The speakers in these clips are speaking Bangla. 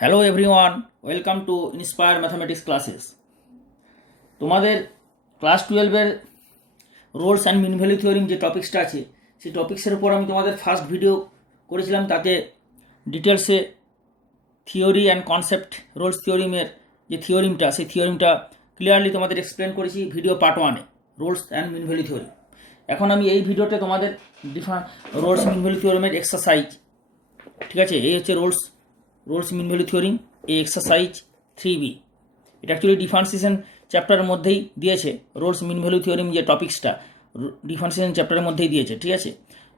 Hello everyone, welcome to Inspire mathematics classes. তোমাদের ক্লাস 12-এর Rolle's and mean value theorem যে টপিক্সটা আছে, সেই টপিক্সের উপর আমি তোমাদের ফার্স্ট ভিডিও করেছিলাম। তাতে ডিটেলসে থিওরি অ্যান্ড কনসেপ্ট রোলস থিওরিমের যে থিওরিমটা, সেই থিওরিমটা ক্লিয়ারলি তোমাদের এক্সপ্লেন করেছি ভিডিও পার্ট 1-এ, Rolle's and mean value theory. এখন আমি এই ভিডিওতে তোমাদের রোলস মিন ভ্যালু থিওরিমের এক্সারসাইজ, ঠিক আছে, এই হচ্ছে রোলস মিন ভ্যালু থিওরিম, এই এক্সারসাইজ 3B। এটা অ্যাকচুয়ালি ডিফারেন্সিয়েশন চ্যাপ্টারের মধ্যেই দিয়েছে। রোলস মিন ভ্যালু থিওরিম যে টপিক্সটা ডিফারেন্সিয়েশন চ্যাপ্টারের মধ্যেই দিয়েছে, ঠিক আছে,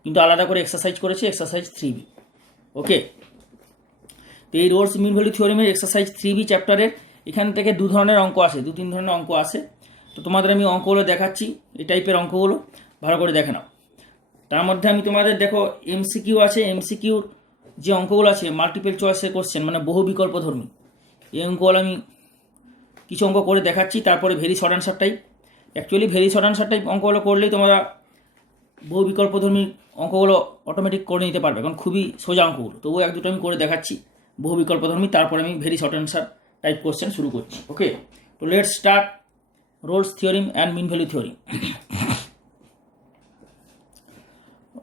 কিন্তু আলাদা করে এক্সারসাইজ করেছে, এক্সারসাইজ 3B। ওকে, তো এই রোলস মিন ভ্যালু থিওরিমের এক্সারসাইজ 3B চ্যাপ্টারের এখান থেকে দু তিন ধরনের অঙ্ক আসে। তো তোমাদের আমি অঙ্কগুলো দেখাচ্ছি, এই টাইপের অঙ্কগুলো ভালো করে দেখে নাও। তার মধ্যে আমি তোমাদের দেখো এমসিকিউ আছে, এমসিকিউর যে অঙ্কগুলো আছে মাল্টিপল চয়েসের কোশ্চেন, মানে বহু বিকল্পধর্মী, এই অঙ্কগুলো আমি কিছু অঙ্ক করে দেখাচ্ছি। তারপরে very short answer type. Actually very short answer type অঙ্কগুলো করলেই তোমরা বহু বিকল্পধর্মী অঙ্কগুলো অটোমেটিক করে নিতে পারবে, কারণ খুবই সোজা অঙ্কগুলো। তবুও এক দুটো আমি করে দেখাচ্ছি বহু বিকল্পধর্মী, তারপরে আমি very short answer type question শুরু করছি। ওকে, তো let's start Rolle's theorem and mean value theorem.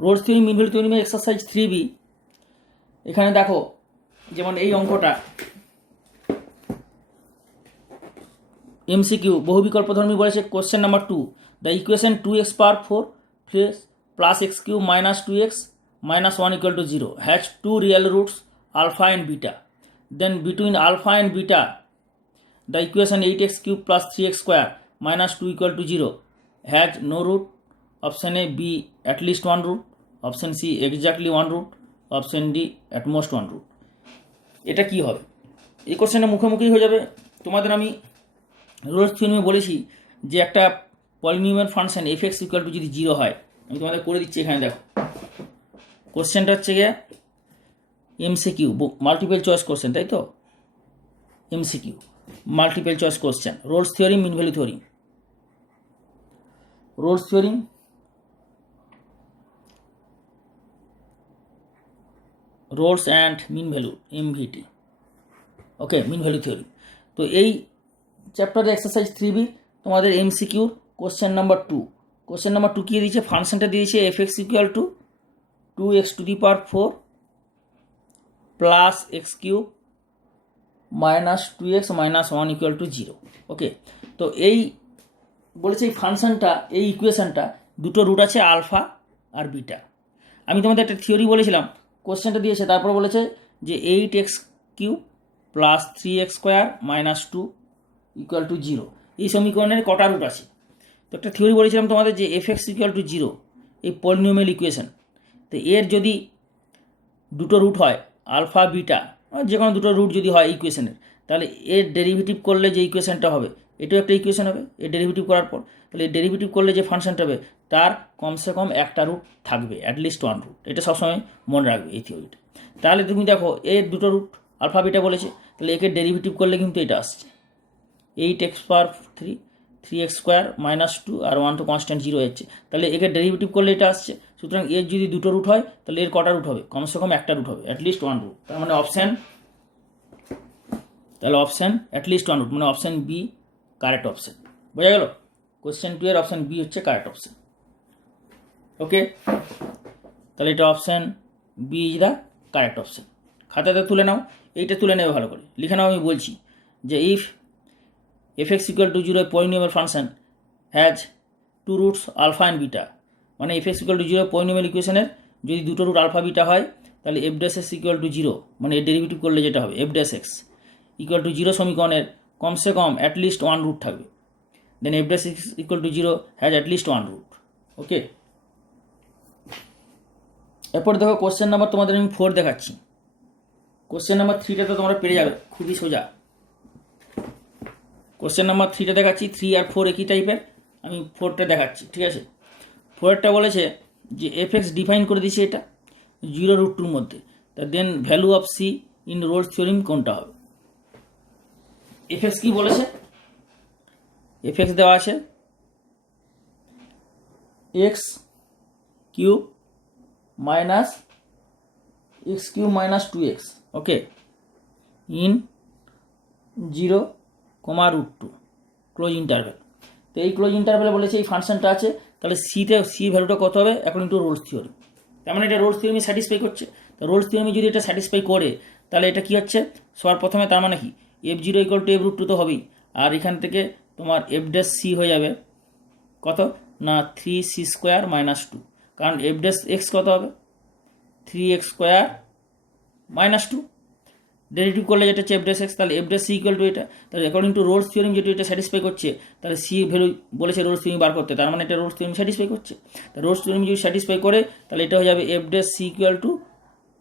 Rolle's theorem mean value থিওরিমের এক্সারসাইজ 3B। এখানে দেখো, যেমন এই অঙ্কটা এমসিকিউ বহু বিকল্পধর্মী বলেছে। Question number 2, the equation 2x power 4 plus x cube minus 2x minus 1 equal to 0 has two real roots alpha and beta. Then between alpha and beta, the equation 8x cube plus 3x square minus 2 equal to 0 has no root. Option A, B at least one root. Option C exactly one root. Option D at most one root. এটা কি হবে? এই কোশ্চেনটা মুখোমুখি হয়ে যাবে। তোমাদের আমি রোলস থিওরিমে বলেছি যে একটা polynomial function f(x) equal two যদি 0 হয়, আমি তোমাদের করে দিচ্ছি। এখানে দেখো, কোশ্চেনটা হচ্ছে গিয়ে এমসিকিউ মাল্টিপল চয়েস কোশ্চেন, তাই তো? MCQ multiple choice question, Rolle's theorem mean value theorem, Rolle's theorem Rolle's and mean value, MVT. Okay, mean value theory. তো এই চ্যাপ্টারের এক্সারসাইজ 3B তোমাদের MCQ question number 2। Question number 2 কী দিয়েছে? ফাংশনটা দিয়েছে f(x) equal to 2x to the power 4 plus x cube minus 2x minus 1 equal to 0। Okay, তো এই বলেছে এই ফাংশনটা, এই ইকুয়েশনটা দুটো রুট আছে, আলফা আর বিটা। আমি তোমাদের একটা থিওরি বলেছিলাম, কোশ্চেনটা দিয়েছে, তারপর বলেছে যে 8x cube plus 3x square minus 2 equal to 0, এই সমীকরণের কটা রুট আছে। তো একটা থিওরি বলেছিলাম তোমাদের যে f(x) ইকুয়াল টু 0 এই পলিনোমিয়াল ইকুয়েশন, তো এর যদি দুটো রুট হয়, আলফা বিটা, যে কোনো দুটো রুট যদি হয় ইকুয়েশনের, তাহলে এর ডেরিভেটিভ করলে যে ইকুয়েশনটা হবে, এটাও একটা ইকুয়েশন হবে। এর ডেরিভেটিভ করার পর তাহলে এর ডেরিভেটিভ করলে যে ফাংশনটা হবে, তার কমসে কম একটা রুট থাকবে, অ্যাটলিস্ট ওয়ান রুট। এটা সবসময় মনে রাখবে এই থিওরিটা। তাহলে তুমি দেখো, এর দুটো রুট আলফা বিটা বলেছে, তাহলে একে ডেরিভেটিভ করলে কিন্তু এটা আসছে 8x পাওয়ার 3 3x স্কোয়ার মাইনাস 2 আর 1 তো কনস্ট্যান্ট 0 হচ্ছে, তাহলে একে ডেরিভেটিভ করলে এটা আসছে। সুতরাং এর যদি দুটো রুট হয়, তাহলে এর কটা রুট হবে? কমসে কম একটা রুট হবে, অ্যাটলিস্ট ওয়ান রুট। তার মানে অপশান, তাহলে অপশান অ্যাটলিস্ট ওয়ান রুট, মানে অপশান বি কারেক্ট অপশান। বোঝা গেল? কোশ্চেন 2 এর অপশান বি হচ্ছে কারেক্ট অপশান। ওকে, তাহলে এটা option B is the correct option. খাতাতে তুলে নাও, এইটা তুলে নেবে ভালো করে, লিখে নাও। আমি বলছি যে if f(x) equal to 0 polynomial function has two roots alpha and beta, মানে f(x) equal to 0 পলিনোমিয়াল ইকুয়েশনের যদি দুটো রুট আলফা বিটা হয়, তাহলে f'(x) equal to 0, মানে এর ডেরিভেটিভ করলে যেটা হবে f'(x) equal to 0 সমীকরণের কমসে কম অ্যাটলিস্ট ওয়ান রুট থাকবে। Then f'(x) equal to 0 has at least one root. Okay, এরপর দেখো কোশ্চেন নাম্বার তোমাদের আমি 4 দেখাচ্ছি। কোশ্চেন নাম্বার 3টা তো তোমরা পেরে যাবে, খুবই সোজা। কোশ্চেন নাম্বার 3টা দেখাচ্ছি, 3 আর 4 একই টাইপের, আমি 4টা দেখাচ্ছি, ঠিক আছে। 4টা বলেছে যে f(x) ডিফাইন করে দিয়েছে এটা 0√2 মধ্যে, তা then value of c in Rolle's theorem কোনটা হবে? f(x) কি বলেছে? f(x) দেওয়া আছে x cube minus x cube minus 2x। Okay, in 0, √2 close interval. তো এই ক্লোজ ইন্টারভ্যালে বলেছে এই ফাংশনটা আছে, তাহলে সি ভ্যালুটা কত হবে অ্যাকর্ডিং টু রোলস থিওরি। তার মানে এটা রোলস থিওরি স্যাটিসফাই করছে। তো রোলস থিওরি যদি এটা স্যাটিসফাই করে তাহলে এটা কি হচ্ছে সবার প্রথমে, তার মানে কি f0 = f√2 তো হবেই, আর এখান থেকে তোমার f' হয়ে যাবে কত না 3c² - 2, কারণ f' কত হবে 3x² - 2, ডেরিভেটিভ করলে যেটা হচ্ছে f'(x), তাহলে f'(c) = এটা। তাহলে অ্যাকর্ডিং টু রোলস থিওরেম যেটা এটা স্যাটিসফাই করছে, তাহলে সি ভ্যালু বলেছে রোলস থিওরেম বার করতে, তার মানে এটা রোলস থিওরেম স্যাটিসফাই করছে। তা রোলস থিওরেম যদি স্যাটিসফাই করে তাহলে এটা হয়ে যাবে f'(c) =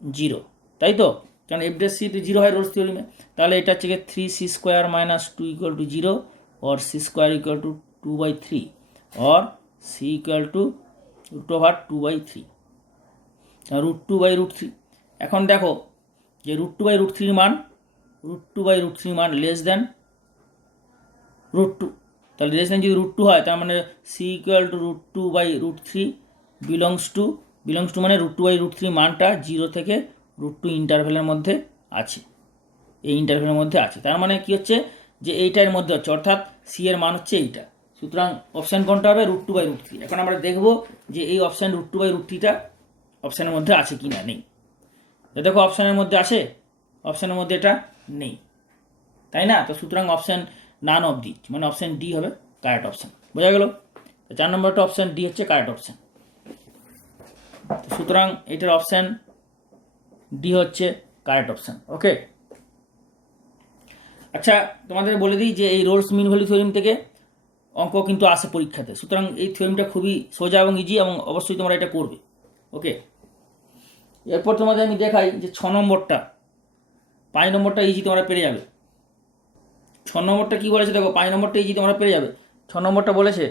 0, তাই তো, কারণ f'(c) 0 হয় রোলস থিওরেমে। তাহলে এটা হচ্ছে 3c² - 2 = 0, or c² = 2/3, or c = √2/3, √2/√3। এখন দেখো যে √2/√3 মান লেস দেন √2, তাহলে লেস দেন যদি √2 হয় তার মানে c = √2/√3 বিলংস টু মানে √2/√3 মানটা 0 থেকে √2 ইন্টারভ্যালের মধ্যে আছে, এই ইন্টারভ্যালের মধ্যে আছে। তার মানে কি হচ্ছে যে এইটার মধ্যে হচ্ছে, অর্থাৎ সি এর মান হচ্ছে এইটা। সুতরাং অপশান কোনটা হবে √2/√3। এখন আমরা দেখব যে এই অপশান √2/√3টা অপশানের মধ্যে আছে কি না, নেই। দেখো অপশানের মধ্যে আছে, অপশানের মধ্যে এটা নেই, তাই না? তো সুতরাং অপশান নান অফ দিস, মানে অপশান ডি হবে কারেক্ট অপশান। বোঝা গেল? 4 নম্বরটা অপশান ডি হচ্ছে কারেক্ট অপশান। সুতরাং এটার অপশান ডি হচ্ছে কারেক্ট অপশান। ওকে, আচ্ছা তোমাদের বলে দিই যে এই রোলস মিন ভ্যালু থিওরেম থেকে অঙ্ক কিন্তু আসে পরীক্ষাতে। সুতরাং এই থিওরেমটা খুবই সোজা এবং ইজি, এবং অবশ্যই তোমরা এটা করবে। ওকে, এরপর তোমাদের আমি দেখাই যে 6 নম্বরটা, 5 নম্বরটা ইজি তোমরা পেরে যাবে। 6 নম্বরটা কী বলেছে দেখো, 5 নম্বরটা ইজি তোমরা পেরে যাবে। 6 নম্বরটা বলেছে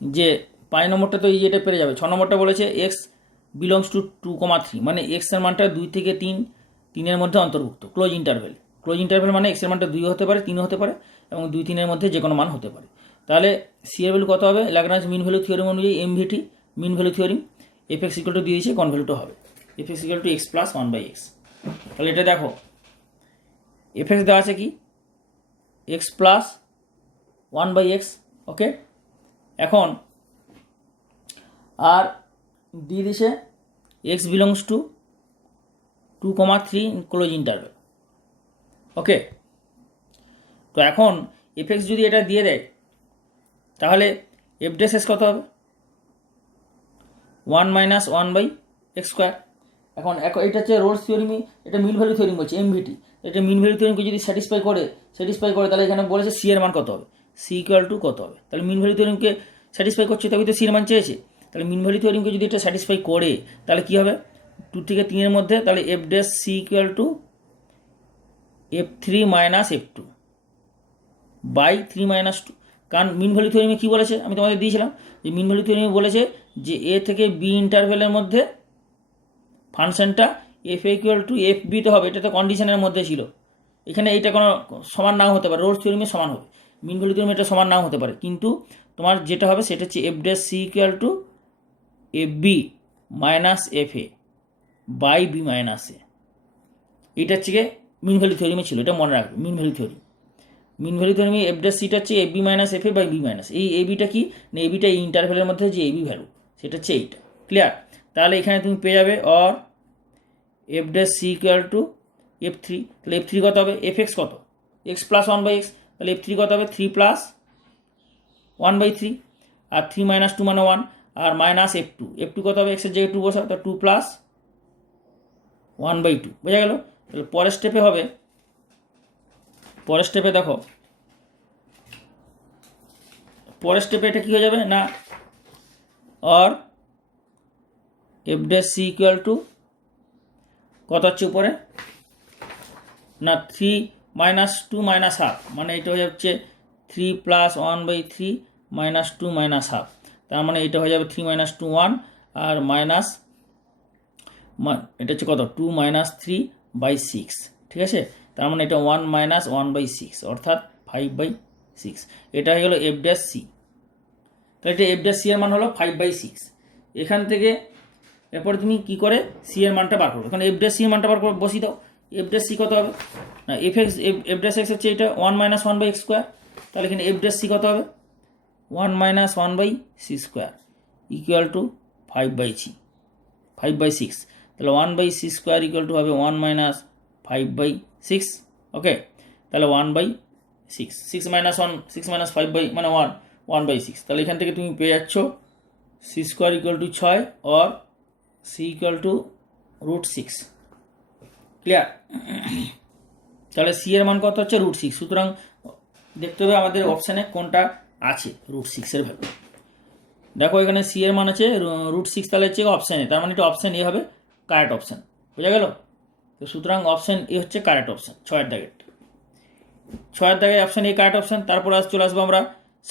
যে 5 নম্বরটা তো ইজি, এটা পেরে যাবে। 6 নম্বরটা বলেছে x বিলংস টু 2,3, মানে x এর মানটা 2 থেকে 3 মধ্যে অন্তর্ভুক্ত ক্লোজ ইন্টারভ্যাল। ক্লোজ ইন্টারভ্যাল মানে x এর মানটা 2 হতে পারে, 3 হতে পারে, এবং 2, 3 মধ্যে যে কোনো মান হতে পারে। তাহলে সি এর ভ্যালু কত হবে ল্যাগ্রাঞ্জ মিন ভ্যালু থিওরেম অনুযায়ী, MVT mean value theorem, f(x) = দিয়ে দিয়েছে, কোন ভ্যালুটা হবে f(x) = x + 1/x। তাহলে এটা দেখো f(x) দেওয়া আছে কি x + 1/x। ওকে, এখন আর দিয়ে দিছে x belongs to 2,3 close interval. Okay, তো এখন f(x) যদি এটা দিয়ে দেয় তাহলে f'(s) কত হবে 1 - 1/x²। এখন এটা হচ্ছে রোলস থিওরেম, এটা মিন ভ্যালু থিওরেম বলছে, MVT। এটা মিন ভ্যালু থিওরেমকে যদি স্যাটিসফাই করে তাহলে এখানে বলেছে সি এর মান কত হবে, সি = কত হবে। তাহলে মিন ভ্যালু থিওরেমকে স্যাটিসফাই করছে, তবে তো সি এর মান চেয়েছে। তাহলে মিন ভ্যালু থিওরেমকে যদি এটা স্যাটিসফাই করে তাহলে কী হবে 2 থেকে 3 মধ্যে, তাহলে f'(c) = f3 - f2/3 - 2। কারণ মিন ভ্যালু থিওরেমে কী বলেছে আমি তোমাদের দিয়েছিলাম যে মিন ভ্যালু থিওরেমে বলেছে যে এ থেকে বি ইন্টারভ্যালের মধ্যে ফাংশনটা f(a) = fb তো হবে, এটা তো কন্ডিশনের মধ্যে ছিল। এখানে এইটা কোনো সমান নাও হতে পারে, রোলস থিওরেমে সমান হবে, মিন ভ্যালু থিওরেমে এটা সমান নাও হতে পারে, কিন্তু তোমার যেটা হবে সেটা হচ্ছে f'(c) = fb - fa/b - a। এটা হচ্ছে গিয়ে মিন ভ্যালু থিওরেমে ছিল, এটা মনে রাখবে। মিন ভ্যালু থিওরেমে f'(c)টা হচ্ছে fb - fa/b - এই abটা কি না, abটা এই ইন্টারভ্যালের মধ্যে যে ab ভ্যালু সেটা হচ্ছে এইটা। ক্লিয়ার? তাহলে এখানে তুমি পেয়ে যাবে অর f'(c) = f3। তাহলে f3 কত হবে, f(x) কত x + 1/x, তাহলে f3 কত হবে 3 + 1/3, আর 3 - 2 মানে 1, আর মাইনাস f2 কত হবে, x এর জায়গায় 2 বসাও, তা 2 + 1/2। বোঝা গেল? তাহলে পরের স্টেপে হবে, পরের স্টেপে দেখো, পরের স্টেপে এটা কী হয়ে যাবে না অর f'(c) = কত হচ্ছে উপরে না 3 - 2 - 1/2, মানে এটা হয়ে যাচ্ছে 3 + 1/3 - 2 - 1/2। তার মানে এটা হয়ে যাবে 3 - 2 1, আর মাইনাস এটা হচ্ছে কত 2 - 3/6। ঠিক আছে, তার মানে এটা 1 - 1/6 অর্থাৎ 5/6। এটা হয়ে গেল f'(c). তাহলে এটা f'(c) এর মান হলো 5/6। এখান থেকে এরপরে তুমি কি করে সি এর মানটা বার করবে, এখন f'(c) এর মানটা বার করে বসিয়ে দাও। এফ ড্যাশ সি কত হবে না এফ ড্যাশ এক্স হচ্ছে এটা 1 - 1 বাই এক্স স্কোয়ার, তাহলে এখানে এফ ড্যাশ সি কত হবে 1 - 1 by C square equal to 5/6, তাহলে 1 by C square equal to হবে 1 - 5/6। ওকে, তাহলে 1/6, 6 - 1 6 - 5 বাই মানে 1/6, তাহলে এখান থেকে তুমি পেয়ে যাচ্ছ C square equal to 6 or C equal to √6। Clear? তাহলে সি এর মান কত হচ্ছে √6, সুতরাং দেখতে হবে আমাদের অপশানে কোনটা আছে √6 এর ভ্যালু। দেখো এখানে সি এর মান আছে √6, তাহলে হচ্ছে অপশানে, তার মানে এটা অপশান এ হবে কারেক্ট অপশান। বোঝা গেল? তো সুতরাং অপশান এ হচ্ছে কারেক্ট অপশান, 6 দাগে অপশান এ কারেক্ট অপশান। তারপর চলে আসবো আমরা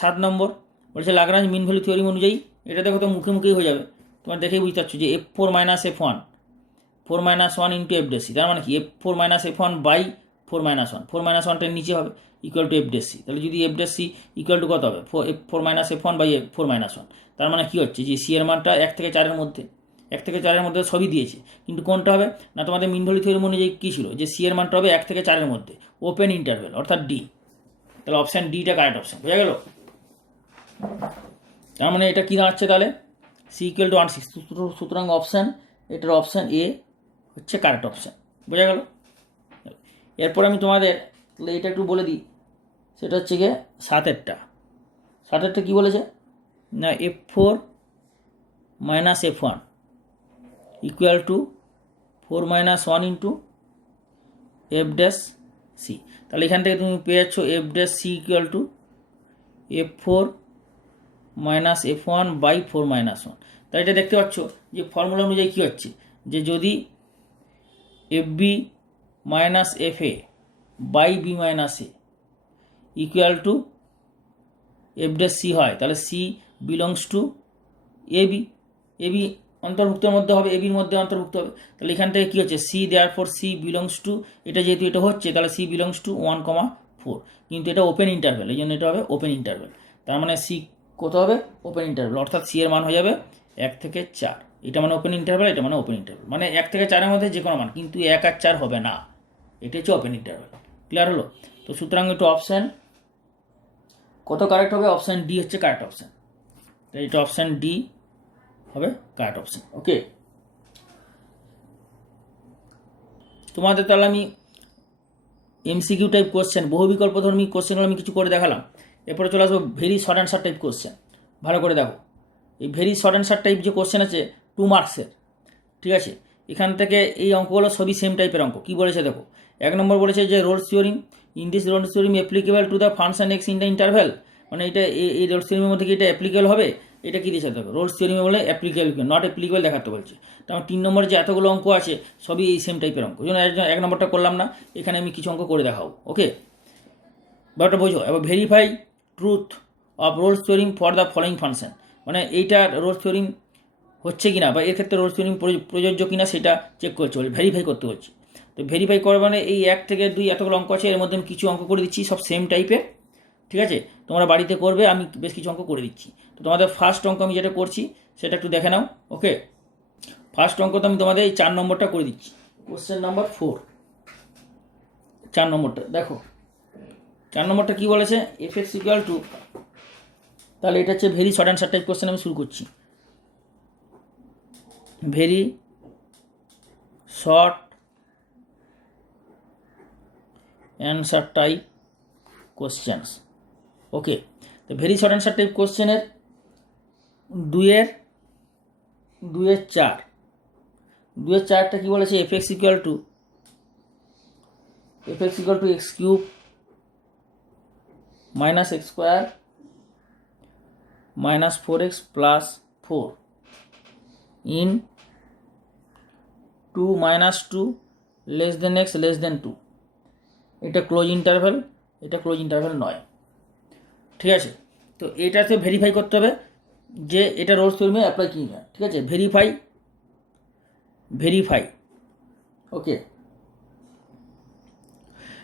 7 নম্বর, বলছে লাগরাঞ্জ মিন ভ্যালু থিওরিম অনুযায়ী, এটা দেখো তো মুখে হয়ে যাবে, তোমার দেখেই বুঝতে পারছো যে f4 - f1 4 - 1 into F dash C, তার মানে কি f4 - f1 বাই 4 - 1, 4 - 1টার নিচে হবে equal to F dash C, তাহলে যদি F dash C equal to কত হবে f4 - f1 বাই 4 - 1, তার মানে কি হচ্ছে যে সি এর মানটা 1 থেকে 4-এর মধ্যে, 1 থেকে 4-এর মধ্যে সবই দিয়েছে, কিন্তু কোনটা হবে না তোমাদের মিন ভ্যালু থিওরিম অনুযায়ী কী ছিল যে সি এর মানটা হবে 1 থেকে 4-এর মধ্যে, ওপেন ইন্টারভ্যাল অর্থাৎ ডি, তাহলে অপশান ডিটা কারেক্ট অপশান। বোঝা গেল? তার মানে এটা কী দাঁড়াচ্ছে তাহলে সি ইকুয়াল টু 1/6, সুতরাং অপশান এটার অপশান এ হচ্ছে কারেক্ট অপশান। বোঝা গেল? এরপর আমি তোমাদের তাহলে এটা একটু বলে দিই, সেটা হচ্ছে গিয়ে 7-এরটা কী বলেছে না f4 - f1 equal to 4 - 1 into F dash C, তাহলে এখান থেকে তুমি পেয়ে যাচ্ছ F dash C equal to f4 - f1 by 4 - 1, তাই এটা দেখতে পাচ্ছ যে ফর্মুলা অনুযায়ী কী হচ্ছে যে যদি f b minus f a by b minus a equal to F dash c হয়, তাহলে c belongs to a b অন্তর্ভুক্তের মধ্যে হবে, এবির মধ্যে অন্তর্ভুক্ত হবে, তাহলে এখান থেকে কী হচ্ছে C therefore C belongs to, এটা যেহেতু এটা হচ্ছে তাহলে সি বিলংস টু 1,4, কিন্তু এটা ওপেন ইন্টারভ্যাল, এই জন্য এটা হবে ওপেন ইন্টারভ্যাল, তার মানে সি কত হবে ওপেন ইন্টারভ্যাল, অর্থাৎ সি এর মান হয়ে যাবে 1 থেকে 4, এটা মানে ওপেন ইন্টারভ্যাল, এটা মানে ওপেন ইন্টারভ্যাল, মানে 1 থেকে 4-এর মধ্যে যে কোনো মান, কিন্তু 1 আর 4 হবে না, এটা হচ্ছে ওপেন ইন্টারভ্যাল। ক্লিয়ার হলো? তো সুতরাং একটু অপশান কত কারেক্ট হবে, অপশান ডি হচ্ছে কারেক্ট অপশান, তাই এটা অপশান ডি হবে কারেক্ট অপশান। ওকে, তোমাদের তাহলে আমি এমসিকিউ টাইপ কোশ্চেন, বহু বিকল্পধর্মী কোশ্চেনগুলো আমি কিছু করে দেখালাম, এরপরে চলে আসবো very short answer type question. ভালো করে দেখো, এই ভেরি শর্ট অ্যান্সার টাইপ যে কোশ্চেন আছে 2 মার্কসের, ঠিক আছে, এখান থেকে এই অঙ্কগুলো সবই সেম টাইপের অঙ্ক। কী বলেছে দেখো, 1 নম্বর বলেছে যে Rolle's theorem, in this Rolle's theorem applicable to the function X in the interval, মানে এটা এই রোলস থিওরিমের মধ্যে কি এটা অ্যাপ্লিকেবল হবে, এটা কী দিয়েছে দেখো রোলস থিওরিমে বলে অ্যাপ্লিকেবল নট অ্যাপ্লিকেবল দেখাতে বলছে, তখন 3 নম্বরে যে এতগুলো অঙ্ক আছে সবই এই সেম টাইপের অঙ্ক, ওই জন্য 1 নম্বরটা করলাম না, এখানে আমি কিছু অঙ্ক করে দেখাবো। ওকে, ব্যাপারটা বোঝো। এবার verify truth of Rolle's theorem for the following function, মানে এইটা রোলস থিওরিম হচ্ছে কিনা বা এর ক্ষেত্রে রোলস থিওরিম প্রযোজ্য কিনা সেটা চেক করতে বলছে, ভেরিফাই করতে বলছে। তো ভেরিফাই করে মানে এই 1 থেকে 2 এতগুলো অঙ্ক আছে, এর মধ্যে আমি কিছু অঙ্ক করে দিচ্ছি, সব সেম টাইপের, ঠিক আছে, তোমরা বাড়িতে করবে, আমি বেশ কিছু অঙ্ক করে দিচ্ছি। তো তোমাদের ফার্স্ট অঙ্ক আমি যেটা করছি সেটা একটু দেখে নাও। ওকে, ফার্স্ট অঙ্ক তো আমি তোমাদের এই 4 নম্বরটা করে দিচ্ছি, কোশ্চেন নাম্বার 4, 4 নম্বরটা দেখো। 4 নম্বরটা কী বলেছে, এফ এক্স ইকুয়াল টু, তাহলে এটা হচ্ছে very short answer type question, আমি শুরু করছি। Very short answer type questions. Okay, তো ভেরি শর্ট অ্যান্সার টাইপ কোশ্চেনের 2-এর 4, 2-এর 4টা কী বলেছে, F x equal to x cube minus x square minus 4x plus 4 in 2 - 2 less than x less than 2, এটা ক্লোজ ইন্টারভ্যাল, এটা ক্লোজ ইন্টারভ্যাল নয়, ঠিক আছে। তো এটাতে ভেরিফাই করতে হবে যে এটা রোলস থিওরিমে অ্যাপ্লাই কি না, ঠিক আছে, ভেরিফাই। ওকে,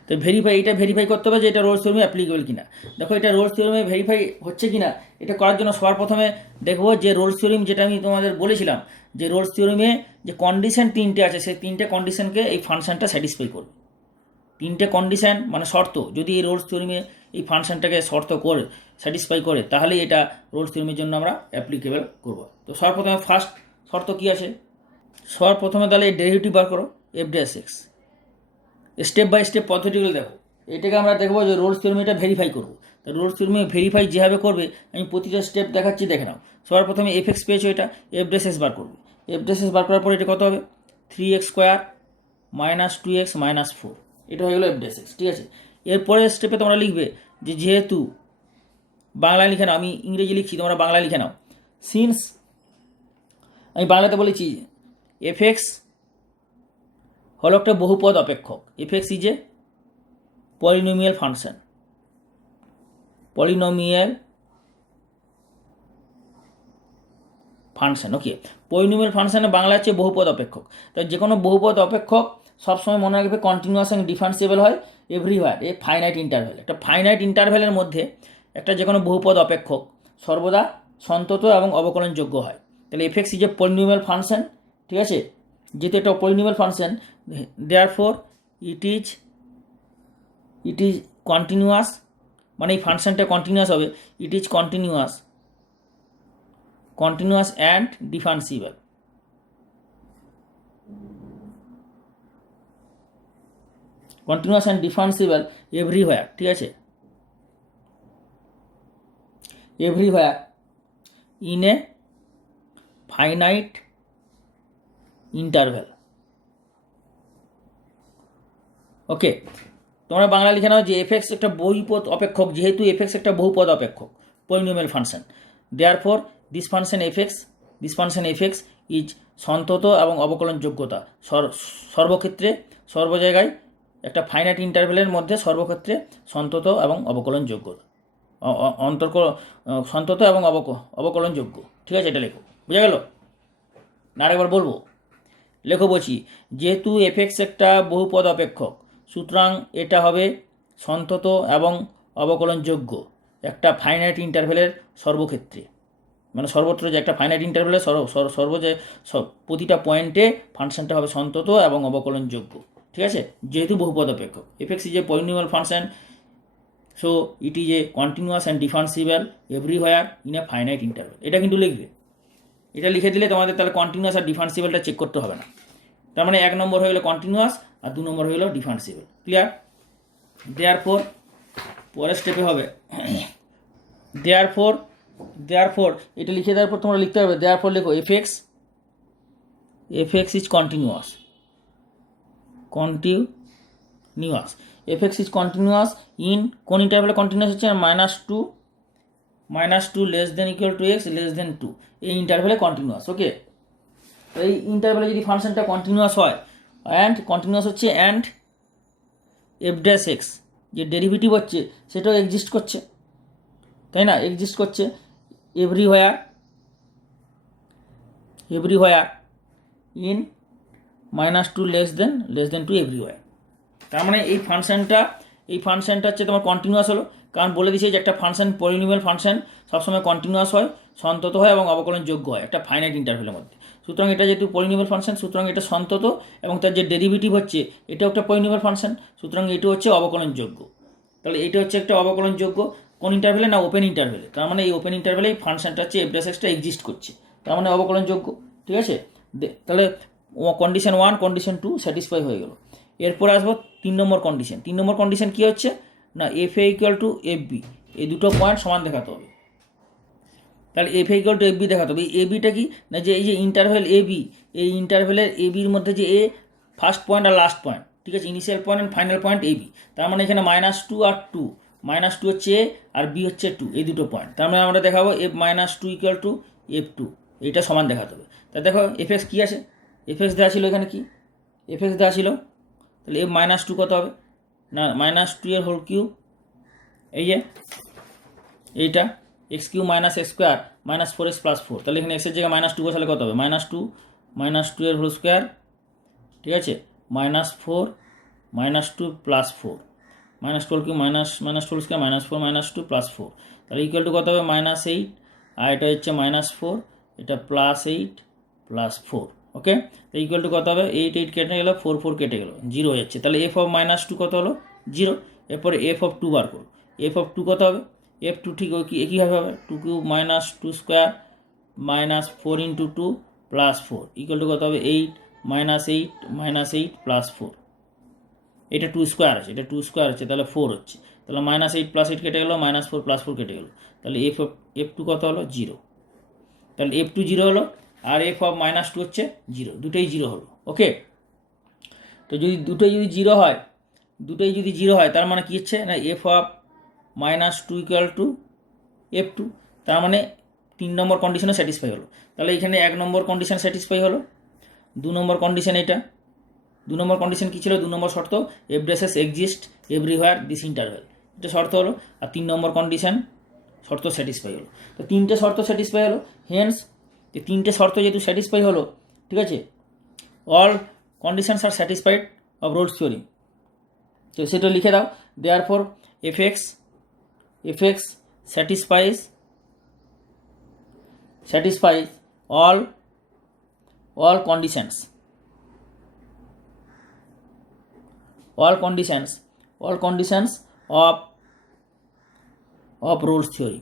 তো এটা ভেরিফাই করতে হবে যে এটা রোলস থিওরেমে অ্যাপ্লিকেবল কিনা। দেখো এটা রোলস থিওরেমে ভেরিফাই হচ্ছে কিনা এটা করার জন্য সবার প্রথমে দেখবো যে রোলস থিওরেম যেটা আমি তোমাদের বলেছিলাম যে রোলস থিওরেমে যে কন্ডিশন 3টে আছে সেই 3টে কন্ডিশনকে এই ফাংশনটা স্যাটিসফাই করবে। 3টে কন্ডিশন মানে শর্ত, যদি এই রোলস থিওরেমে এই ফাংশনটাকে শর্ত করে স্যাটিসফাই করে তাহলেই এটা রোলস থিওরেমের জন্য আমরা অ্যাপ্লিকেবল করব। তো সবার প্রথমে ফার্স্ট শর্ত কী আছে, সবার প্রথমে তাহলে ডেরিভেটিভ বার করো F dash X. Step by step পদ্ধতিগুলো দেখো, এটাকে আমরা দেখবো যে রোলস থিওরেমে এটা ভেরিফাই করবো। তো রোলস থিওরেমে ভেরিফাই যেভাবে করবে আমি প্রতিটা স্টেপ দেখাচ্ছি, দেখে নাও। সবার প্রথমে এফ এক্স পেয়েছো, এটা এফ ড্যাশ এক্স বার করবে। এফ ড্যাশ এক্স বার করার পর এটা কত হবে, 3x square minus 2x minus 4, এটা হয়ে গেলো এফ ড্যাশ এক্স। ঠিক আছে, এরপরের স্টেপে তোমরা লিখবে যে যেহেতু বাংলায় লিখে নাও, আমি ইংরেজি লিখছি তোমরা বাংলায় লিখে নাও। সিন্স আমি বাংলাতে বলেছি এফ এক্স হলো একটা বহুপদ অপেক্ষক, f x is a polynomial function, okay. Polynomial ফাংশনে বাংলা হচ্ছে বহুপদ অপেক্ষক। তাই যে কোনো বহুপদ অপেক্ষক সবসময় মনে রাখবে কন্টিনিউয়াস অ্যান্ড ডিফারেন্সিয়েবল হয় এভরিওয়্যার এ ফাইনাইট ইন্টারভ্যাল। একটা ফাইনাইট ইন্টারভ্যালের মধ্যে একটা যে কোনো বহুপদ অপেক্ষক সর্বদা সন্তত এবং অবকলনযোগ্য হয়। তাহলে f x is a polynomial function, ঠিক আছে। যেহেতু একটা polynomial function, therefore it is continuous, মানে এই ফাংশনটা কন্টিনিউয়াস হবে। It is continuous and differentiable. Continuous and differentiable everywhere, ঠিক আছে, everywhere in a finite interval. Okay, তোমরা বাংলা লিখে নাও যে এফ এক্স একটা বহুপদ অপেক্ষক, যেহেতু এফ এক্স একটা বহুপদ অপেক্ষক polynomial function, therefore this function f x is সন্তত এবং অবকলনযোগ্যতা সর্বক্ষেত্রে সর্ব জায়গায় একটা ফাইনাইট ইন্টারভ্যালের মধ্যে সর্বক্ষেত্রে সন্তত এবং অবকলনযোগ্যতা সন্তত এবং অবকলনযোগ্য। ঠিক আছে, এটা লেখো, বুঝা গেল না? আরেকবার বলবো, লেখো বলছি, যেহেতু এফ এক্স একটা বহুপদ অপেক্ষক সুতরাং এটা হবে সন্তত এবং অবকলনযোগ্য একটা ফাইনাইট ইন্টারভ্যালের সর্বক্ষেত্রে, মানে সর্বত্র যে একটা ফাইনাইট ইন্টারভ্যালের প্রতিটা পয়েন্টে ফাংশনটা হবে সন্তত এবং অবকলনযোগ্য। ঠিক আছে, যেহেতু বহুপদ অপেক্ষক f x is a polynomial function, so it is a continuous and differentiable everywhere in a finite interval. এটা কিন্তু লিখবে, এটা লিখে দিলে তোমাদের তাহলে কন্টিনিউয়াস আর ডিফারেন্সিবলটা চেক করতে হবে না। তার মানে 1 নম্বর হয়ে গেলো কন্টিনিউয়াস আর 2 নম্বর হয়ে গেলো ডিফারেন্সিবল। ক্লিয়ার? দেয়ারফর পরের স্টেপে হবে দেয়ারফর এটা লিখে দেওয়ার পর তোমরা লিখতে হবে, দেয়ারফর লেখো F x is continuous F x is continuous in কোন ইন্টারভ্যালে কন্টিনিউয়াস হচ্ছে, -2 less than equal to X less than 2, এই ইন্টারভ্যালে কন্টিনিউয়াস। ওকে, এই ইন্টারভ্যালে যদি ফাংশনটা কন্টিনিউয়াস হয় অ্যান্ড কন্টিনিউয়াস হচ্ছে অ্যান্ড এফ ড্যাশ এক্স যে ডেরিভেটিভ হচ্ছে সেটাও এক্সিস্ট করছে, তাই না? এক্সিস্ট করছে everywhere in -2 less than 2 everywhere. তার মানে এই ফাংশনটা হচ্ছে তোমার কন্টিনিউয়াস হলো, কারণ বলে দিয়েছে যে একটা ফাংশন পলিনোমিয়াল ফাংশন সবসময় কন্টিনিউয়াস হয়, সন্তত হয় এবং অবকলনযোগ্য হয় একটা ফাইনাইট ইন্টারভ্যালের মধ্যে। সুতরাং এটা যেহেতু পলিনোমিয়াল ফাংশন সুতরাং এটা সন্তত এবং তার যে ডেরিভেটিভ হচ্ছে এটাও একটা পলিনোমিয়াল ফাংশন, সুতরাং এটা হচ্ছে অবকলনযোগ্য। তাহলে এটা হচ্ছে একটা অবকলনযোগ্য কোন ইন্টারভ্যালে না, ওপেন ইন্টারভ্যালে। তার মানে এই ওপেন ইন্টারভ্যালে এই ফাংশনটা হচ্ছে এফ ড্যাশ এক্সটা এক্সিস্ট করছে, তার মানে অবকলনযোগ্য। ঠিক আছে, তাহলে কন্ডিশন 1 কন্ডিশন 2 স্যাটিসফাই হয়ে গেল। এরপরে আসবো 3 নম্বর কন্ডিশন। 3 নম্বর কন্ডিশন কী হচ্ছে না, F A equal to F B, এই দুটো পয়েন্ট সমান দেখাতে হবে। তাহলে F A equal to F B দেখাতে হবে। এ বিটা কি না, যে এই যে ইন্টারভ্যাল এ বি, এই ইন্টারভ্যালের এ বির মধ্যে যে এ ফার্স্ট পয়েন্ট আর লাস্ট পয়েন্ট, ঠিক আছে, initial point and final point A B. তার মানে এখানে -2 আর 2, -2 হচ্ছে এ আর বি হচ্ছে 2, এই দুটো পয়েন্ট। তার মানে আমরা দেখাবো এফ -2 ইকুয়াল টু এফ 2, এইটা সমান দেখাতে হবে। তা দেখো এফ এক্স কী আছে, এফ এক্স দেওয়া ছিল এখানে, কি এফ এক্স দেওয়া ছিল, তাহলে এফ -2 কত হবে না, -2 এর হোল কিউব, এই যে এইটা x cube minus x square -4x + 4, তাহলে এখানে এক্সের জায়গায় -2 বসালে কত হবে, -2 এর হোল স্কোয়ার, ঠিক আছে, -4 -2 + 4, -12 কি -12 স্কোয়ার -4 -2 +4, তাহলে ইকুয়াল টু কত হবে -8, আর এটা হচ্ছে -4, এটা +8 +4। ওকে, তো ইকুয়াল টু কত হবে 8 8 কেটে গেল, 4 4 কেটে গেল, 0 হচ্ছে। তাহলে f অফ -2 কত হলো 0। এরপরে f অফ 2 বার করো, f অফ 2 কত হবে, f2 ঠিক একইভাবে হবে 2 কিউব -2 স্কোয়ার -4 × 2 +4 ইকুয়াল টু কত হবে 8 -8 -8 +4, এটা 2 স্কোয়ার আছে, এটা 2 স্কোয়ার আছে, তাহলে 4 হচ্ছে। তাহলে -8 + 8 কেটে গেল, -4 +4 কেটে গেল, তাহলে f2 কত হলো 0। তাহলে f2 0 হলো, আর f অফ -2 হচ্ছে 0, দুটোই 0 হলো। ওকে, তো যদি দুটোই যদি 0 হয়, তার মানে কী হচ্ছে না f of -2 equal to f2, তার মানে 3 নম্বর কন্ডিশনে স্যাটিসফাই হলো। তাহলে এখানে 1 নম্বর কন্ডিশন স্যাটিসফাই হলো। 2 নম্বর কন্ডিশন এটা, 2 নম্বর কন্ডিশন কী ছিল, 2 নম্বর শর্ত F dash exist everywhere this interval, এটা শর্ত হলো। আর 3 নম্বর কন্ডিশন শর্ত স্যাটিসফাই হলো। তো 3টে শর্ত স্যাটিসফাই হলো, হেন্স এই 3টে শর্ত যেহেতু স্যাটিসফাই হলো, ঠিক আছে, all conditions are satisfied of Rolle's theory. তো সেটা লিখে দাও, therefore F X satisfies all conditions of Rolle's theory।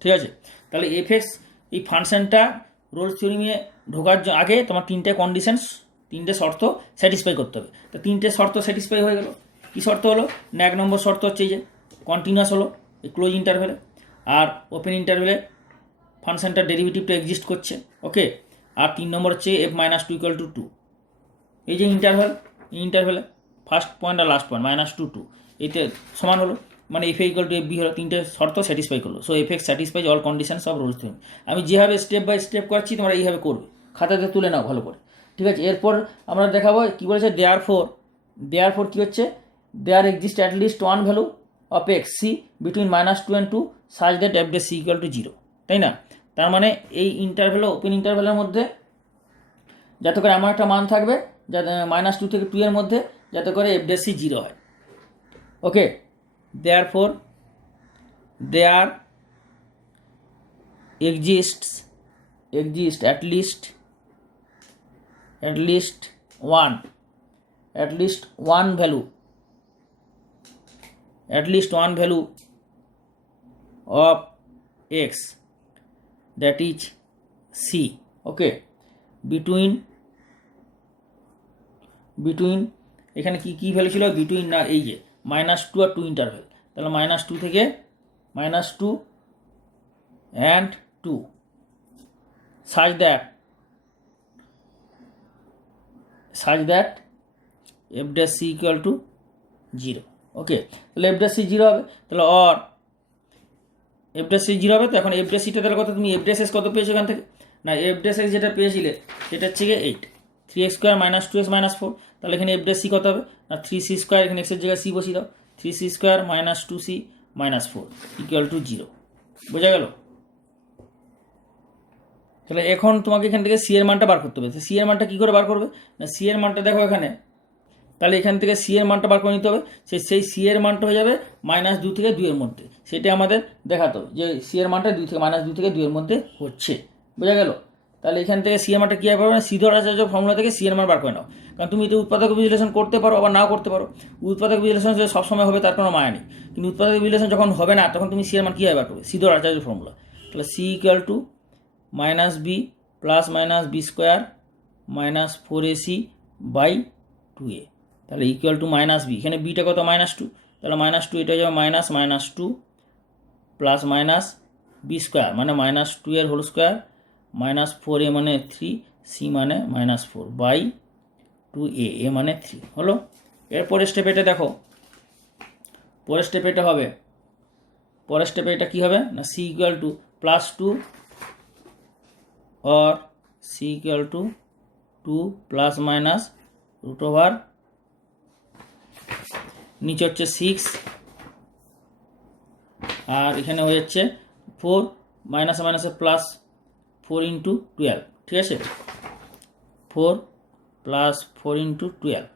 ঠিক আছে, তাহলে এফএক্স এই ফাংশনটা রোলস থিওরিমে ঢোকার আগে তোমার 3টে শর্ত স্যাটিসফাই করতে হবে। তো 3টে শর্ত স্যাটিসফাই হয়ে গেল। কী শর্ত হলো না, 1 নম্বর শর্ত হচ্ছে এই যে কন্টিনিউয়াস হলো এই ক্লোজ ইন্টারভেলে, আর ওপেন ইন্টারভেলে ফাংশনটার ডেরিভেটিভটা এক্সিস্ট করছে। ওকে, আর 3 নম্বর হচ্ছে f -2 = 2, এই যে ইন্টারভেলে ফার্স্ট পয়েন্ট আর লাস্ট পয়েন্ট -2 2 এতে সমান হলো, মানে f = fb হলো। 3টে শর্ত স্যাটিসফাই করলো। So f satisfies all conditions of Rolle's theory. আমি যেভাবে স্টেপ বাই স্টেপ করছি তোমরা এইভাবে করবে, খাতাতে তুলে নাও ভালো করে। ঠিক আছে, এরপর আমরা দেখাবো কী বলেছে, দেয়ারফর কী হচ্ছে, there exist at least one value of X C between -2 and 2 such that f dash c = 0, তাই না? তার মানে এই ইন্টারভেল ওপেন ইন্টারভেলের মধ্যে যাতে করে এমন একটা মান থাকবে যাতে -2 থেকে 2 এর মধ্যে, যাতে করে f ড্যাশ c 0 হয়। Okay, therefore there exists at least one value of x, that is c, okay, between এখানে কি ভ্যালু ছিল, বিটুইন না এই যে -2 আর 2 ইন্টারভেল, তাহলে -2 থেকে -2 and 2 such that f dash c = 0। ওকে, তাহলে f dash c 0 হবে, তাহলে অর f dash c 0 হবে। তো এখন f dash c টা তাহলে কত, তুমি f dash s কত পেয়েছো এখান থেকে, না f dash s যেটা পেয়েছিলে সেটা হচ্ছে 8 3x² - 2x - 4, তাহলে এখানে f dash c কত হবে না 3c², এখানে x এর জায়গায় c বসিয়ে দাও, 3c² - 2c - 4 = 0। বোঝা গেল? তাহলে এখন তোমাকে এখান থেকে সি এর মানটা বার করতে হবে। সি এর মানটা কী করে বার করবে না, সি এর মানটা দেখো এখানে, তাহলে এখান থেকে সি এর মানটা বার করে নিতে হবে। সেই সি এর মানটা হয়ে যাবে -2 থেকে 2 এর মধ্যে, সেটা আমাদের দেখাতে হবে যে সি এর মানটা -2 থেকে 2 এর মধ্যে হচ্ছে। বোঝা গেল? তাহলে এখান থেকে সি এর মানটা কী হবে না, সিধর আচার্য ফর্মুলা থেকে সি এর মান বার করে নাও। কারণ তুমি তো উৎপাদক বিশ্লেষণ করতে পারো আবার নাও করতে পারো। উৎপাদক বিশ্লেষণ যে সবসময় হবে তার কোনো মায়া নেই, কিন্তু উৎপাদক বিশ্লেষণ যখন হবে না তখন তুমি সি এর মান কীভাবে বার করবে, সিধর আচার্য ফর্মুলা। তাহলে C = -b + -b² - 4ac / 2a, তাহলে ইকুয়াল টু -b, এখানে বিটা কত -2, তাহলে -2 এটা হয়ে যাবে -2 প্লাস -b² মানে -2 এর হোল স্কোয়ার -4a মানে 3, c মানে -4 / 2a, a মানে 3 হলো। এরপরের স্টেপে এটা দেখো, পরের স্টেপে এটা হবে, পরের স্টেপে এটা কী হবে না, c = +2 or c = 2 ± √, নিচে হচ্ছে 6 আর এখানে হয়ে যাচ্ছে 4 - প্লাস 4 × 12, ঠিক আছে, 4 প্লাস 4 ইন্টু 12,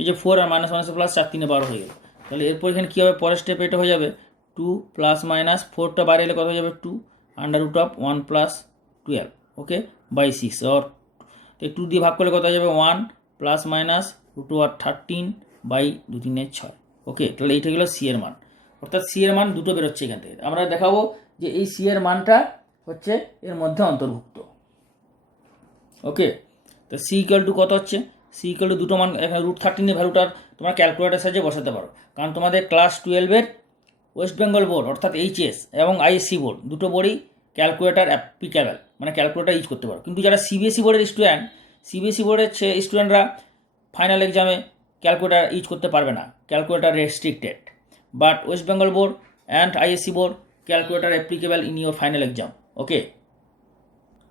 এই যে 4 আর মাইনাস মাইনাস প্লাস 4 3 12 হয়ে গেল। তাহলে এরপর এখানে কী হবে, পরের স্টেপ এটা হয়ে যাবে 2 প্লাস মাইনাস 4টা বাইরে এলে কত হয়ে যাবে 2 under root of 1 plus 12, okay, by 6, আর 2 দিয়ে ভাগ করলে কত হয়ে যাবে 1 plus minus root over 13 by 2 3 6, okay. তাহলে এইটা গেলো সি এর মান, অর্থাৎ সি এর মান দুটো বেরোচ্ছে এখান থেকে। আমরা দেখাবো যে এই সি এর মানটা হচ্ছে এর মধ্যে অন্তর্ভুক্ত, ওকে। তো সি ইকুয়াল টু কত হচ্ছে, সি ইকুয়াল টু দুটো মান, এখানে রুট 13 ভ্যালুটার তোমরা ক্যালকুলেটার সাহায্যে বসাতে পারো, কারণ তোমাদের ক্লাস 12-এর ওয়েস্ট বেঙ্গল বোর্ড অর্থাৎ এইচএস এবং আইএসসি বোর্ড দুটো বোর্ডই ক্যালকুলেটার অ্যাপ্লিকেবল, মানে ক্যালকুলেটার ইউজ করতে পারো। কিন্তু যারা সিবিএসসি বোর্ডের স্টুডেন্ট, সিবিএসসি বোর্ডের স্টুডেন্টরা ফাইনাল এক্সামে ক্যালকুলেটার ইউজ করতে পারবে না, calculator restricted. But West Bengal board and ISC board calculator applicable in your final exam, okay.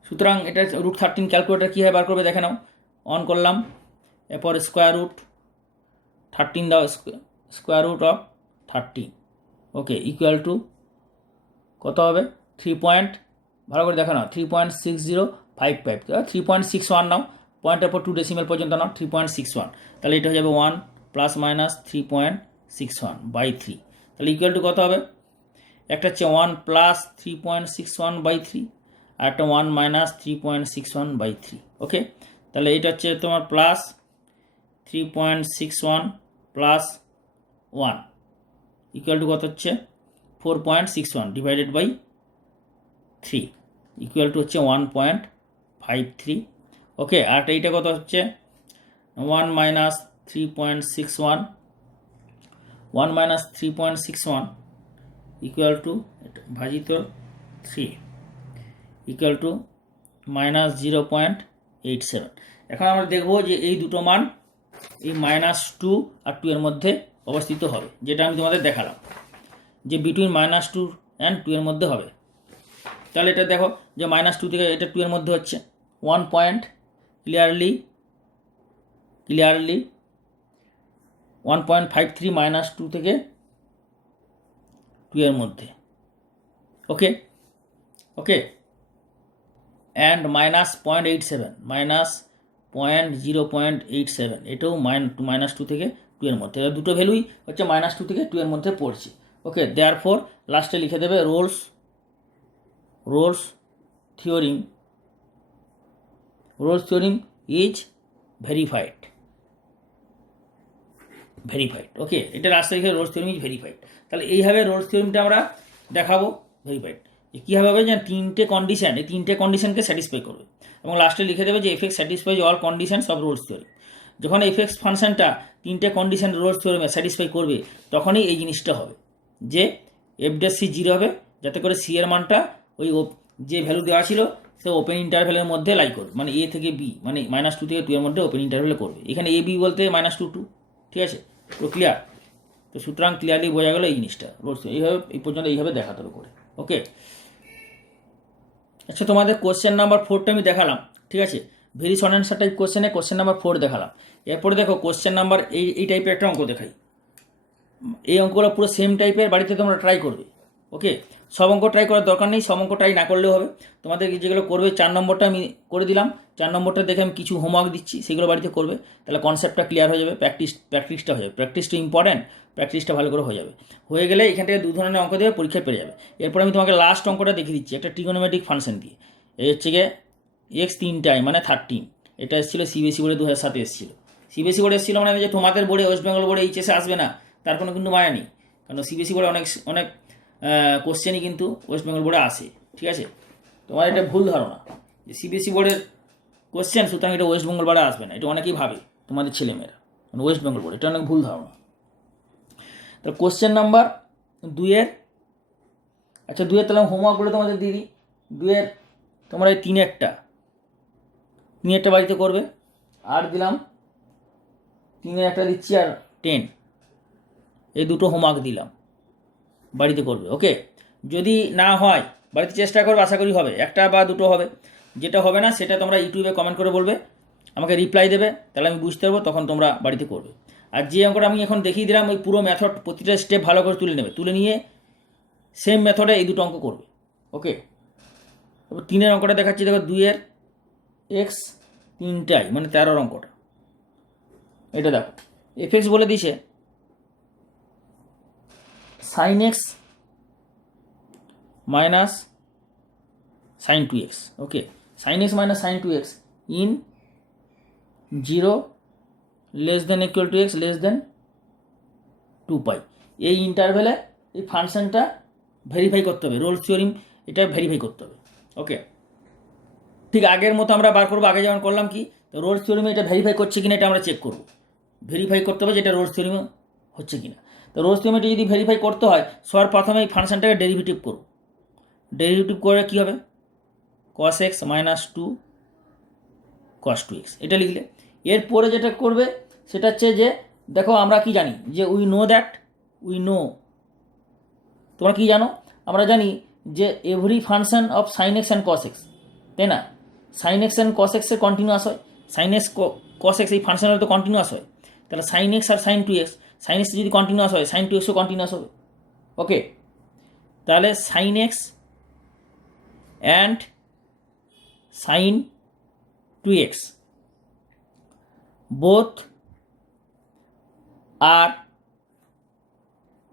সুতরাং এটা রুট 13 ক্যালকুলেটার কীভাবে বার করবে দেখে নাও। অন করলাম, এরপর স্কোয়ার রুট 13 দাও, square root of 13, okay, equal to কত হবে 3 ভালো করে দেখো না 3.6055, 3.61 নাও, পয়েন্টের পর 2 ডেসিমেল পর্যন্ত নাও, 3.61, তাহলে এটা হয়ে যাবে 1 প্লাস মাইনাস 3.61 বাই 3, তাহলে ইকুয়াল টু কত হবে, একটা হচ্ছে 1 প্লাস 3.61 বাই 3 আর একটা 1 মাইনাস 3.61 বাই 3, ওকে। তাহলে এটা হচ্ছে তোমার প্লাস 3.61 প্লাস 1 ইকুয়াল টু কত হচ্ছে 4.61 ডিভাইডেড বাই 3 ইকুয়াল টু হচ্ছে 1.53, ওকে। আর এইটা কত হচ্ছে 1 মাইনাস 3.61, 1 মাইনাস 3.61 ইকুয়াল টু ভাজিত 3 ইকুয়াল টু মাইনাস 0.87। এখন আমরা দেখব যে এই দুটো মান এই -2 আর 2 এর মধ্যে অবস্থিত হবে, যেটা আমি তোমাদের দেখালাম যে বিটুইন -2 অ্যান্ড 2 এর মধ্যে হবে। তাহলে এটা দেখো যে -2 থেকে এটা 2 এর মধ্যে হচ্ছে 1 পয়েন্ট ক্লিয়ারলি 1.53 -2 থেকে 2 এর মধ্যে, ওকে, ওকে। অ্যান্ড -0.87 এটাও -2 থেকে 2 এর মধ্যে, দুটো ভ্যালুই হচ্ছে -2 থেকে 2 এর মধ্যে পড়ছে, ওকে। দেয়ারফর লাস্টে লিখে দেবে রোলস থিওরিম ইজ ভেরিফাইড, ওকে। এটা লাস্টে লিখে রোলস থিওরিম ইজ ভেরিফাইড। তাহলে এইভাবে রোলস থিওরিমটা আমরা দেখাবো ভেরিফাইড, কীভাবে হবে যে 3টে কন্ডিশন, এই 3টে কন্ডিশনকে স্যাটিসফাই করবে, এবং লাস্টে লিখে দেবে যে F X satisfies all conditions of Rolle's theorem. যখন এফএক্স ফাংশনটা 3টে কন্ডিশন রোলস থিওরিমে স্যাটিসফাই করবে, তখনই এই জিনিসটা হবে যে এফ ড্যাশ সি 0 হবে, যাতে করে সি এর মানটা ওই যে ভ্যালু দেওয়া ছিল সে ওপেন ইন্টারভ্যালের মধ্যে লাই করবে, মানে এ থেকে বি, মানে -2 থেকে 2 এর মধ্যে ওপেন ইন্টারভ্যালে করবে। এখানে এ বি বলতে -2 2, ঠিক আছে, তো ক্লিয়ার। তো সুতরাং ক্লিয়ারলি বোঝা গেল এই জিনিসটা রোলস, এইভাবে এই পর্যন্ত এইভাবে দেখাতে হবে করে, ওকে। আচ্ছা, তোমাদের কোশ্চেন নাম্বার 4টা আমি দেখালাম, ঠিক আছে, ভেরি শর্ট অ্যান্সার টাইপ কোশ্চেনে কোশ্চেন নাম্বার 4 দেখালাম। এরপরে দেখো কোশ্চেন নাম্বার এই টাইপের একটা অঙ্ক দেখাই। এই অঙ্কগুলো পুরো সেম টাইপের, বাড়িতে তোমরা ট্রাই করবে, ওকে। সব অঙ্ক ট্রাই করার দরকার নেই, সব অঙ্ক ট্রাই না করলেও হবে। তোমাদের যেগুলো করবে 4 নম্বরটা আমি করে দিলাম, 4 নম্বরটা দেখে আমি কিছু হোমওয়ার্ক দিচ্ছি, সেগুলো বাড়িতে করবে, তাহলে কনসেপ্টটা ক্লিয়ার হয়ে যাবে, প্র্যাকটিসটা হয়ে যাবে, প্র্যাকটিসটা ইম্পর্ট্যান্ট, প্র্যাকটিসটা ভালো করে হয়ে গেলে এখান থেকে 2 ধরনের অঙ্ক দেবে, পরীক্ষায় পেয়ে যাবে। এরপর আমি তোমাকে লাস্ট অঙ্কটা দেখিয়ে দিচ্ছি একটা ট্রিগোনোমেট্রিক ফাংশন দিয়ে। এই হচ্ছে গিয়ে x 3টাই মানে 13, এটা এসেছিলো সিবিএসসি বোর্ডে 2007 এসেছিলো। সিবিএসসি বোর্ডে এসেছিলো মানে যে তোমাদের বোর্ডে ওয়েস্ট বেঙ্গল বোর্ডে এইচএসে আসবে না তার কোনো কিন্তু মায়া নেই, কারণ সিবিএসসি বোর্ডে অনেক কোশ্চেনই কিন্তু ওয়েস্ট বেঙ্গল বোর্ডে আসে, ঠিক আছে। তোমার এটা ভুল ধারণা যে সিবিএসসি বোর্ডের কোশ্চেন সুতরাং এটা ওয়েস্ট বেঙ্গল বোর্ডে আসবে না, এটা অনেকেই ভাবে তোমাদের ছেলেমেয়েরা, মানে ওয়েস্ট বেঙ্গল বোর্ড, এটা অনেক ভুল ধারণা। তো কোশ্চেন নাম্বার 2-এর, আচ্ছা 2-এর তাহলে হোমওয়ার্কগুলো তোমাদের দিয়ে দিই। 2-এর তোমরা এই 3-এরটা বাড়িতে করবে, আর দিলাম 3-এর একটা দিচ্ছি আর 10, এই দুটো হোমওয়ার্ক দিলাম, বাড়িতে করবে, ওকে। যদি না হয় বাড়িতে চেষ্টা করবে, আশা করি হবে, একটা বা দুটো হবে। যেটা হবে না সেটা তোমরা ইউটিউবে কমেন্ট করে বলবে, আমাকে রিপ্লাই দেবে, তাহলে আমি বুঝতে পারবো, তখন তোমরা বাড়িতে করবে। আর যে অঙ্কটা আমি এখন দেখিয়ে দিলাম ওই পুরো মেথড প্রতিটা স্টেপ ভালো করে তুলে নেবে, তুলে নিয়ে সেম মেথডে এই দুটো অঙ্ক করবে, ওকে। তারপর 3-এর অঙ্কটা দেখাচ্ছি, দেখো 2-এর x তিনটাই, মানে 13 অঙ্কটা। এটা দেখো এফএক্স বলে দিছে sine X minus sine 2x। Okay, sine X minus sine 2x in 0 less than equal to X less than 2 pi. এই ইন্টারভ্যালে এই ফাংশনটা ভেরিফাই করতে হবে, রোলস থিওরিম এটা ভেরিফাই করতে হবে। ওকে, ঠিক আগের মতো আমরা বার করবো। আগে যেমন করলাম কি, তো রোলস থিওরিমে এটা ভেরিফাই করছে কিনা এটা আমরা চেক করবো। ভেরিফাই করতে হবে যে এটা রোলস থিওরিমে হচ্ছে কিনা। তো রোলস থিওরিমে যদি ভেরিফাই করতে হয়, সবার প্রথমে এই ফাংশনটাকে ডেরিভেটিভ করব। ডেরিভেটিভ করে কী হবে, cos x minus 2 cos 2x এটা লিখলে। এরপরে যেটা করবে সেটা হচ্ছে যে দেখো আমরা কি জানি যে উই নো, তোমরা কি জানো, আমরা জানি যে every function of sign X and cos x, তাই না? সাইন এক্স অ্যান্ড কস এক্সের কন্টিনিউয়াস হয়, সাইন এক্স কস এক্স এই ফাংশনের তো কন্টিনিউয়াস হয়। তাহলে সাইন এক্স আর সাইন 2x, সাইন এক্স যদি কন্টিনিউয়াস হয় সাইন 2xও কন্টিনিউয়াস হবে। ওকে, তাহলে sine X and sine 2x both are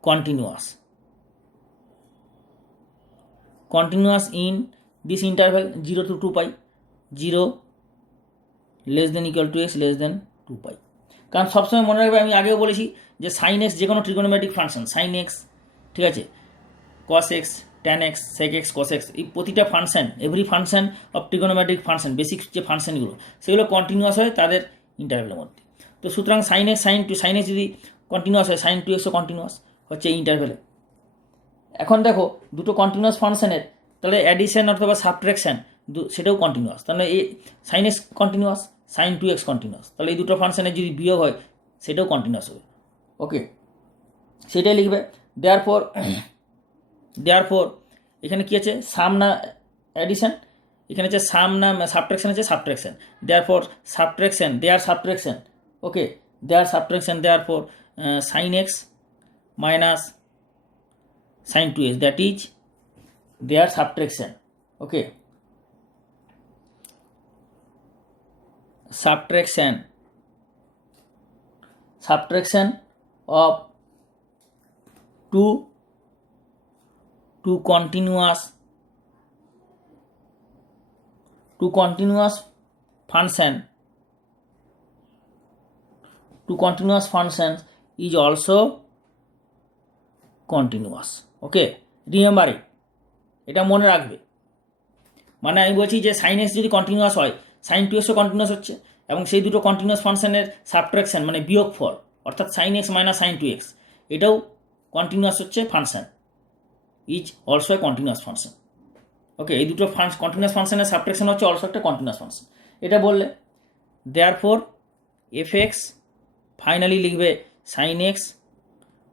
continuous in this interval 0 to 2 pi, 0 less than equal to x less than 2 pi। কারণ সবসময় মনে রাখবে, আমি আগেও বলেছি যে সাইন এক্স যে কোনো ট্রিগোনোমেট্রিক ফাংশন, সাইন এক্স, ঠিক আছে, cos x, tan x, sec x, cos x, এই প্রতিটা ফাংশন, every function of trigonometric function, basic যে ফাংশনগুলো সেগুলো কন্টিনিউয়াস হয় তাদের ইন্টারভ্যালের মধ্যে। তো সুতরাং সাইন এক্স যদি কন্টিনিউয়াস হয় সাইন 2xও কন্টিনিউয়াস হচ্ছে এই ইন্টারভ্যালে। এখন দেখো দুটো কন্টিনিউয়াস ফাংশনের তাহলে অ্যাডিশন অথবা সাবট্রাকশন সেটাও কন্টিনিউয়াস, তাহলে এই sine X continuous, sine 2x continuous, তাহলে এই দুটো ফাংশনের যদি বিয়োগ হয় সেটাও কন্টিনিউয়াস হবে। ওকে, সেটাই লিখবে। দেয়ারফর এখানে কি আছে, সাম না অ্যাডিশন, এখানে হচ্ছে সাম না সাবট্রাকশন, আছে subtraction. Therefore subtraction, okay, therefore sine X minus sine 2x that is their subtraction. Okay, subtraction of two continuous functions is also continuous। Okay, remember it, এটা মনে রাখবে। মানে আমি বলছি যে সাইন এক্স যদি কন্টিনিউয়াস হয় সাইন 2xও কন্টিনিউয়াস হচ্ছে, এবং সেই দুটো কন্টিনিউয়াস ফাংশনের সাবট্রাকশন মানে বিয়োগফল অর্থাৎ sign X minus sine 2x এটাও কন্টিনিউয়াস হচ্ছে ফাংশন, is also a continuous function. Okay, এই দুটো কন্টিনিউয়াস ফাংশনের সাবট্রাকশন হচ্ছে অলসো একটা কন্টিনিউয়াস ফাংশন, এটা বললে। দেয়ারফর এফ এক্স ফাইনালি লিখবে সাইন এক্স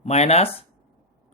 মাইনাস